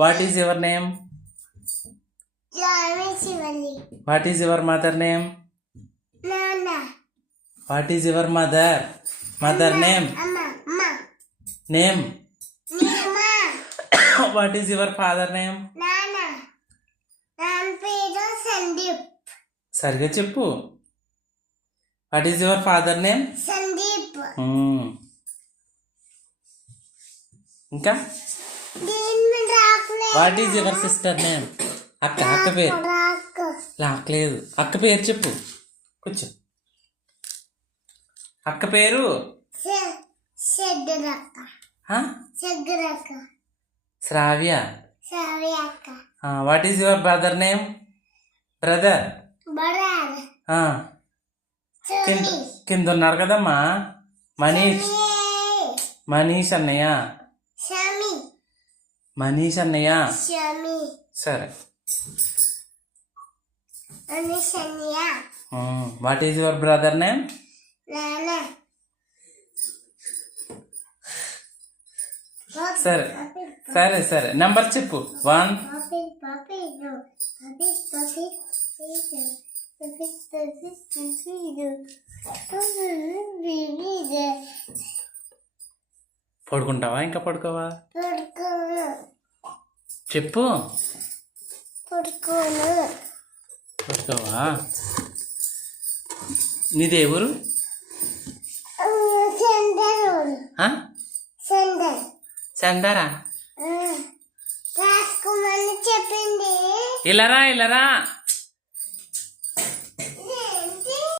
What is your name? What is your mother name? Nana. What is your mother? Mother name? Name? Nima. What is your father name? Nana. Nana పేరు సందీప్. సరిగా చెప్పు. What is your father name? Sandeep. ఇంకా what is your sister name? అక్క పేరు లాక్లేదు. అక్క పేరు చెప్పు. కూర్చో. అక్క పేరు Shravya. What is your brother name? Brother కింద ఉన్నాడు కదమ్మా. మనీష్ అన్నయ్య. మనీష్ అన్నయ్య. సరే. What is your brother name? సరే సరే సరే నెంబర్ చెప్పు. 1 పడుకుంటావా ఇంకా పడుకోవా? చెప్పు. పడుకోవా? నీదే ఊరు? చందరా. చెప్పింది. ఇలారా.